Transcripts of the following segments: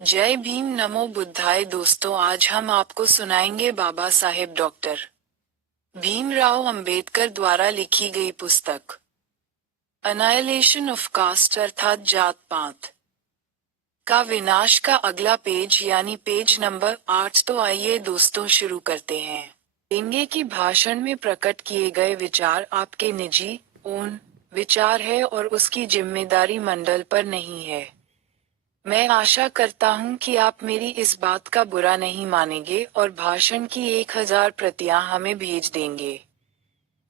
जय भीम नमो बुद्धाय। दोस्तों, आज हम आपको सुनाएंगे बाबा साहेब डॉक्टर भीमराव अंबेडकर द्वारा लिखी गई पुस्तक अनाइलेशन ऑफ कास्ट अर्थात जात पात का विनाश का अगला पेज यानी पेज नंबर 8। तो आइए दोस्तों शुरू करते हैं। देंगे कि भाषण में प्रकट किए गए विचार आपके निजी ओन विचार है और उसकी जिम्मेदारी मंडल पर नहीं है। मैं आशा करता हूं कि आप मेरी इस बात का बुरा नहीं मानेंगे और भाषण की 1000 प्रतियां हमें भेज देंगे।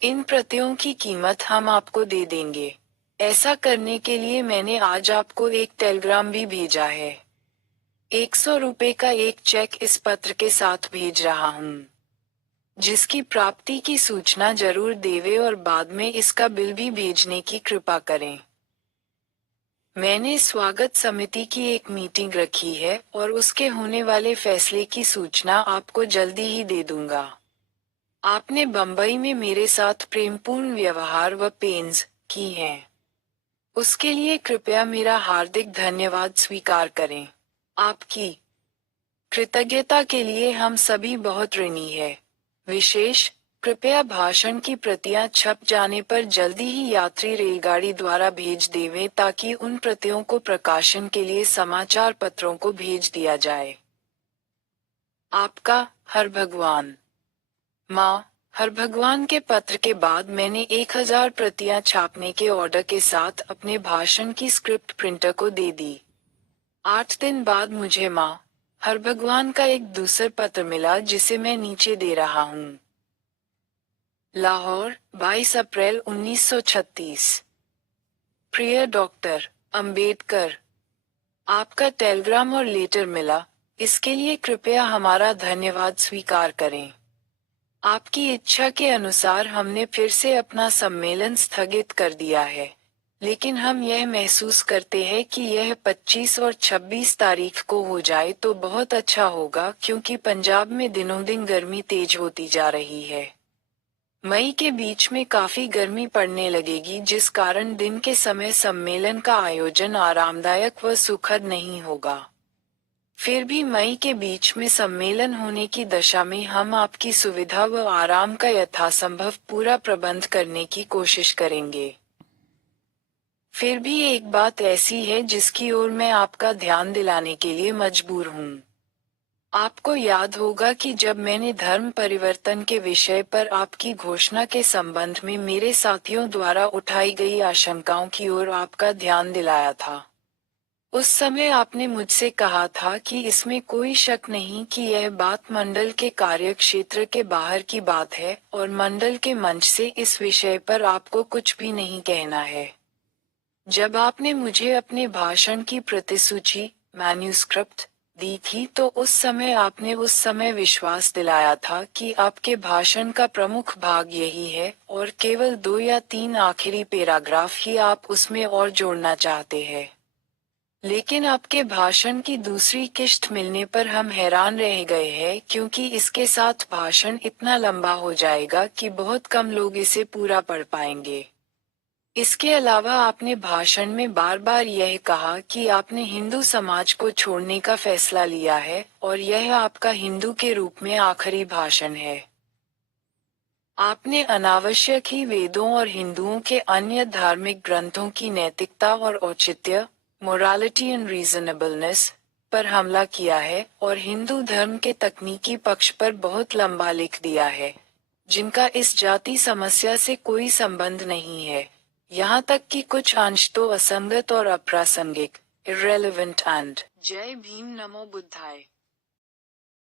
इन प्रतियों की कीमत हम आपको दे देंगे। ऐसा करने के लिए मैंने आज आपको एक टेलीग्राम भी भेजा है। 100 रुपए का एक चेक इस पत्र के साथ भेज रहा हूं, जिसकी प्राप्ति की सूचना जरूर देवे और बाद में इसका बिल भी भेजने की कृपा करें। मैंने स्वागत समिति की एक मीटिंग रखी है और उसके होने वाले फैसले की सूचना आपको जल्दी ही दे दूंगा। आपने बंबई में मेरे साथ प्रेमपूर्ण व्यवहार व पेंस की हैं। उसके लिए कृपया मेरा हार्दिक धन्यवाद स्वीकार करें। आपकी कृतज्ञता के लिए हम सभी बहुत ऋणी है। विशेष कृपया भाषण की प्रतियां छप जाने पर जल्दी ही यात्री रेलगाड़ी द्वारा भेज देवें ताकि उन प्रतियों को प्रकाशन के लिए समाचार पत्रों को भेज दिया जाए। आपका हर भगवान। माँ हर भगवान के पत्र के बाद मैंने 1000 प्रतियां छापने के ऑर्डर के साथ अपने भाषण की स्क्रिप्ट प्रिंटर को दे दी। 8 दिन बाद मुझे माँ हर भगवान का एक दूसरा पत्र मिला जिसे मैं नीचे दे रहा हूँ। लाहौर, 22 अप्रैल 1936। प्रिय डॉक्टर अंबेडकर, आपका टेलीग्राम और लेटर मिला, इसके लिए कृपया हमारा धन्यवाद स्वीकार करें। आपकी इच्छा के अनुसार हमने फिर से अपना सम्मेलन स्थगित कर दिया है, लेकिन हम यह महसूस करते हैं कि यह 25 और 26 तारीख को हो जाए तो बहुत अच्छा होगा क्योंकि पंजाब में दिनों दिन गर्मी तेज होती जा रही है। मई के बीच में काफी गर्मी पड़ने लगेगी जिस कारण दिन के समय सम्मेलन का आयोजन आरामदायक व सुखद नहीं होगा। फिर भी मई के बीच में सम्मेलन होने की दशा में हम आपकी सुविधा व आराम का यथासंभव पूरा प्रबंध करने की कोशिश करेंगे। फिर भी एक बात ऐसी है जिसकी ओर मैं आपका ध्यान दिलाने के लिए मजबूर हूँ। आपको याद होगा कि जब मैंने धर्म परिवर्तन के विषय पर आपकी घोषणा के संबंध में मेरे साथियों द्वारा उठाई गई आशंकाओं की ओर आपका ध्यान दिलाया था, उस समय आपने मुझसे कहा था कि इसमें कोई शक नहीं कि यह बात मंडल के कार्यक्षेत्र के बाहर की बात है और मंडल के मंच से इस विषय पर आपको कुछ भी नहीं कहना है। जब आपने मुझे अपने भाषण की प्रतिसूची मैन्यूस्क्रिप्ट दी थी तो उस समय आपने उस समय विश्वास दिलाया था कि आपके भाषण का प्रमुख भाग यही है और केवल 2 या 3 आखिरी पैराग्राफ ही आप उसमें और जोड़ना चाहते हैं। लेकिन आपके भाषण की दूसरी किश्त मिलने पर हम हैरान रह गए हैं क्योंकि इसके साथ भाषण इतना लंबा हो जाएगा कि बहुत कम लोग इसे पूरा पढ़ पाएंगे। इसके अलावा आपने भाषण में बार बार यह कहा कि आपने हिंदू समाज को छोड़ने का फैसला लिया है और यह आपका हिंदू के रूप में आखिरी भाषण है। आपने अनावश्यक ही वेदों और हिंदुओं के अन्य धार्मिक ग्रंथों की नैतिकता और औचित्य मोरालिटी एंड रीजनेबलनेस पर हमला किया है और हिंदू धर्म के तकनीकी पक्ष पर बहुत लंबा लिख दिया है, जिनका इस जाति समस्या से कोई संबंध नहीं है, यहाँ तक कि कुछ अंश तो असंगत और अप्रासंगिक irrelevant and जय भीम नमो बुद्धाय।